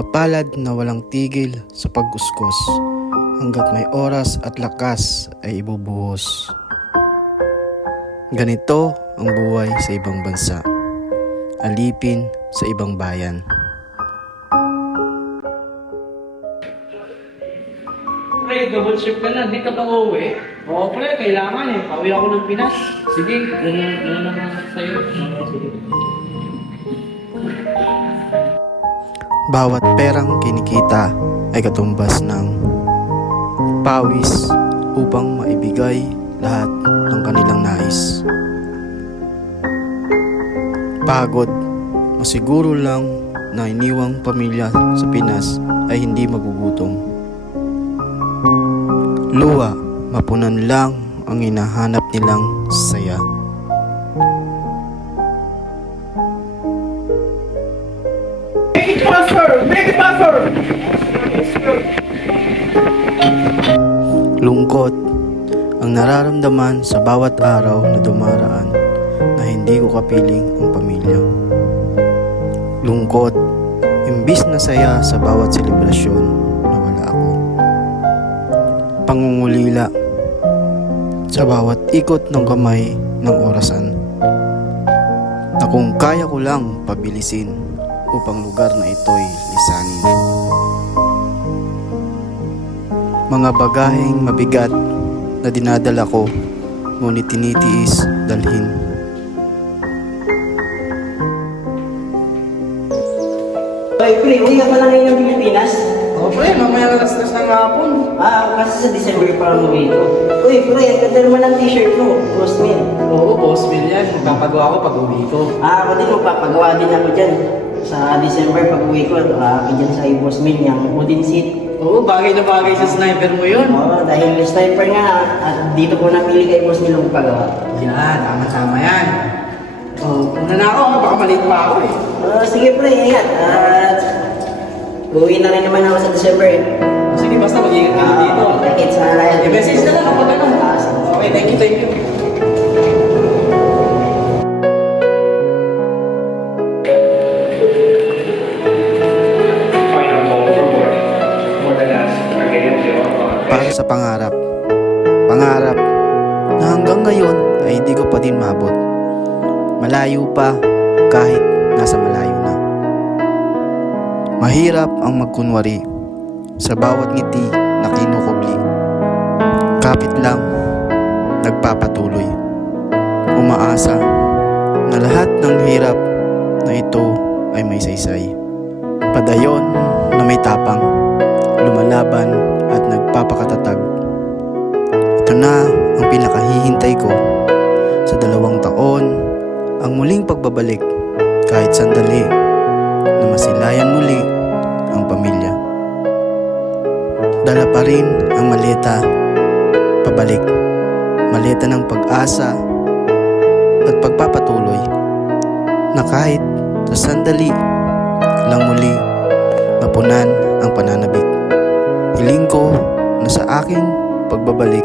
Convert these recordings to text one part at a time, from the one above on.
Mga palad na walang tigil sa pag-uskos, hanggat may oras at lakas ay ibubuhos. Ganito ang buhay sa ibang bansa, alipin sa ibang bayan. Pre, double shift ka na, di ka pa uuwi? Oo pre, kailangan eh, pauwi ako ng Pinas. Sige, ano naman sa'yo? Sige. Bawat perang kinikita ay katumbas ng pawis upang maibigay lahat ng kanilang nais. Pagod, masiguro lang na iniwang pamilya sa Pinas ay hindi magugutom. Luha, mapunan lang ang hinahanap nilang saya. Make it faster! Lungkot, ang nararamdaman sa bawat araw na dumaraan na hindi ko kapiling ang pamilya. Lungkot, imbis na saya sa bawat selebrasyon na wala ako. Pangungulila, sa bawat ikot ng kamay ng orasan, na kung kaya ko lang pabilisin upang lugar na ito'y lisanin. Mga bagaheng mabigat na dinadala ko, ngunit tinitiis dalhin. Ay, pre, uwi ka pa lang ngayon ng Pilipinas? Oo pre, mamaya alas-alas ng hapon. Kasi sa December pa lang uwi ko. Uy, pre, ang ganda naman ng t-shirt mo. Boss Mill. Oo, boss Will yan. Magpapagawa ko pag uwi ko. Ako din, magpapagawa din ako dyan. Sa December pag uwi ko, dyan sa Boss Mill, yung wooden seat. Oo, bagay na bagay sa sniper mo yun. Oo, dahil sniper nga, at dito ko napili kay Boss Mill ang paggawa. Yan, tama-tama yan. Oo, una na ako, baka maliit pa ako eh. Sige pre, ingat. At uwi na rin naman ako sa December. Sige, basta mag-iingat ka dito. Nakikita sa nalayan. I-message na lang kapag ano. Okay, thank you, thank you. Para sa pangarap. Pangarap na hanggang ngayon ay hindi ko pa din mabot. Malayo pa kahit nasa malayo na. Mahirap ang magkunwari sa bawat ngiti na kinukubli. Kapit lang, nagpapatuloy. Umaasa na lahat ng hirap na ito ay may saysay. Padayon na may tapang, lumalaban at nagpapakatatag. Ito na ang pinakahihintay ko sa 2 taon, ang muling pagbabalik kahit sandali na masilayan muli ang pamilya. Dala pa rin ang maleta pabalik, maleta ng pag-asa at pagpapatuloy na kahit sa sandali lang muli mapunan ang pananabik. Hiling ko na sa aking pagbabalik,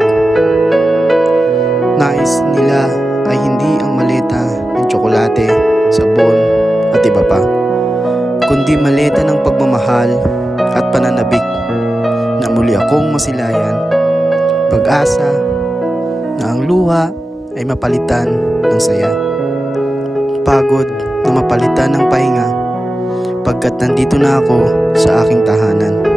nais nila ay hindi ang maleta ng tsokolate, sabon at iba pa, kundi maleta ng pagmamahal at pananabik na muli akong masilayan, pag-asa na ang luha ay mapalitan ng saya, pagod na mapalitan ng pahinga, pagkat nandito na ako sa aking tahanan.